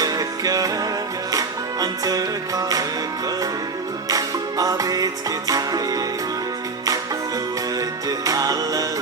እንድሸከም አንተ ካረከው አቤት ጌታዬ እወድሃለሁ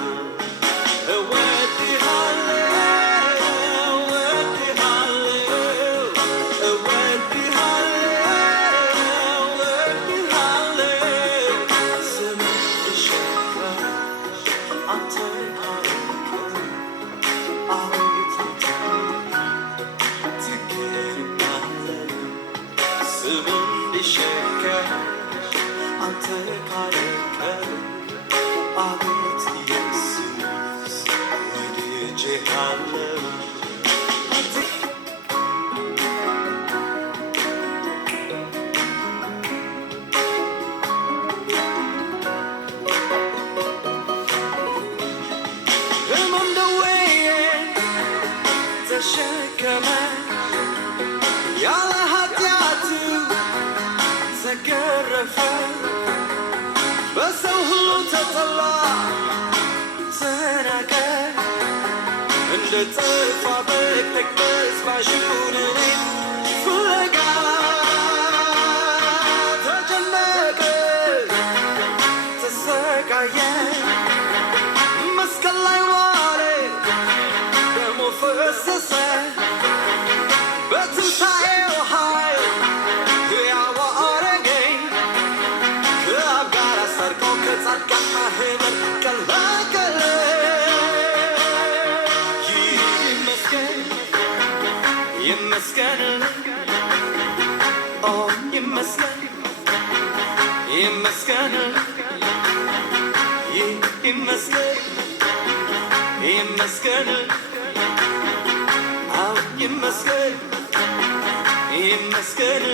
ተሸከመ ያለ ኃጢአቱ ተገረፈ በሰው ሁሉ ተጠላ ተናቀ እንደ ጠፋ በግ ተቅበዝባዡን እኔን ፍለጋ ተጨነቀ ተሰቃየ መስቀል ላይ ዋለ ደሙ ፈሰሰ በትንሣኤው ኃይል ሕያው አረገኝ ከአብ ጋር አስታርቆ ከጻድቃን ማኅበር ቀላቀለ ይመስገን ኦ ይመስገን ይመስገን ይመስገን ይመስገን አዎ ይመስገን ይመስገን